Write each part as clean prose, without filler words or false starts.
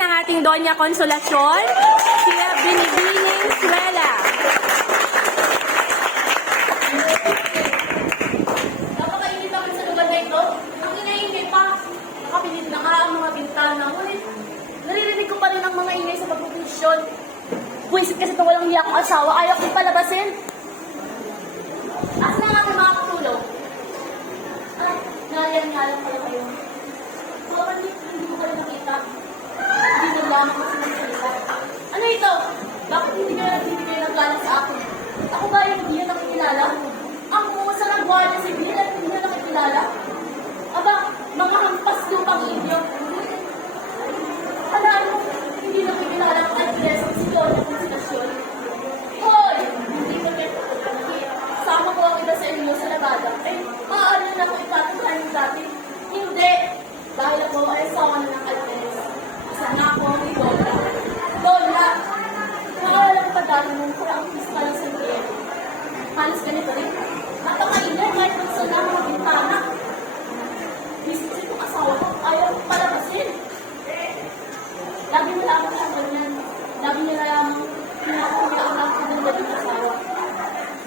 ang ating Doña Consolacion, si Binibining Suela. Napakainit naman sa lugar na ito. Ang inaingay pa. Nakapilit na nga ang mga bintana. Ngunit, naririnig ko pa rin ang mga ingay sa pagpupulisyon. Buwisit kasi ito walang hiyak ang asawa. Ayaw kong palabasin. Asa na nga ang mga katulong? Ay, nalang-nalang pala kayo. Mga panit, hindi ko pala nakita. Hindi na lamang ako sinasalita. Ano ito? Bakit hindi kayo naggalang sa akin? Ako ba yung hindi na nakikilala? Ang pusa ng Guardia Civil at hindi na nakikilala? Aba, mga hampas lupang inyo. Ano, hindi nakikilala ang address ng Doña Consolacion. Hoy! Hindi ko kayo sama ko ang iba sa inyo sa labada. Eh, maaari na ako ipatutuhan yung dati. Hindi! Dahil ako ay asawa na ng address. Isa na ako ang Doña. Doña! Nakawala ko pa dati mong kura ang piskal ng Santiago. Halos ganito rin. Napakaingat kahit kung saan ang mga bintana. Bisip kong asawa ko, ayaw ko palabasin. Lagi na lamang siya ganyan. Lagi na lamang pinakuya ang lahat ng dating asawa.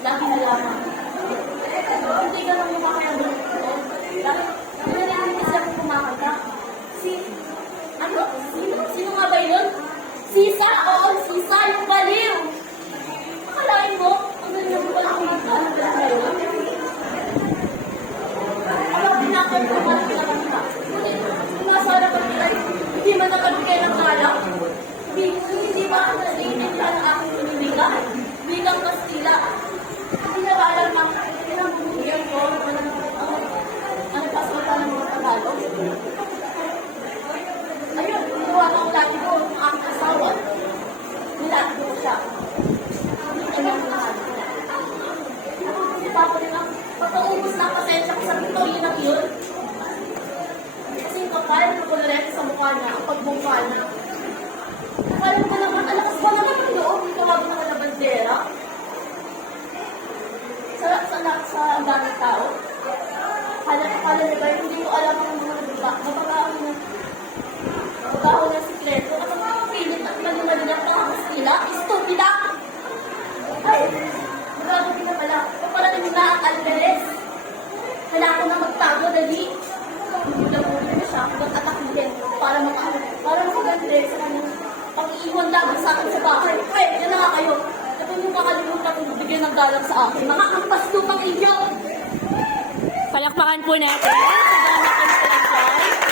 Lagi na lamang. Hindi ka lang yung makaya doon. Dahil narinig kasi ako kumakanta. Sino nga ba yun? Sisa! Oo, Sisa! Yung baliw! Akalain mo, ang ganyan mo pala kung magkano ka na yun. Alam, pinakal ko nga lang pinakanta. Ngunit, sumasara pa nila, hindi man nakabigay ng alak. Hindi ba ang naiintindihan ang aking pinilinga? Bilang Kastila. Hindi na ba alam ang pinamumuhian ko ang pasulta ng mga Tagalog? Ayun, kinuha ko ang lagi ko ang aking asawa. Nilati ko siya. Hindi ko lang naman. Si Papa rin ang pagkaubos na pasensya ko sa Victoria ng yun. Kasi yung kapal na kolorete sa mukha niya, ang pagbungka niya. Akala ko naman, alakas ba naman ang loob? Hindi tawagin naman na bandera. Sa ang daming tao. Akala nila, hindi ko alam ang mga mabaho ng sikreto. At ang mga pilit at malimalinap ng mga Kastila, estupida! Ay, magagabi na pala. Paparating na ang Alvarez. Kailangan ko na magtago, dali. Bulang-bulang na siya, mag-atakihin para makagandre sa kanyang pag-iiwan laban sa akin sa bahay. Ay, yan na nga kayo. At hindi mo makalimutan kung bigyan ng galang sa akin. Mga kampas lupang inyo! Palakpakan po natin sa Doña Consolacion.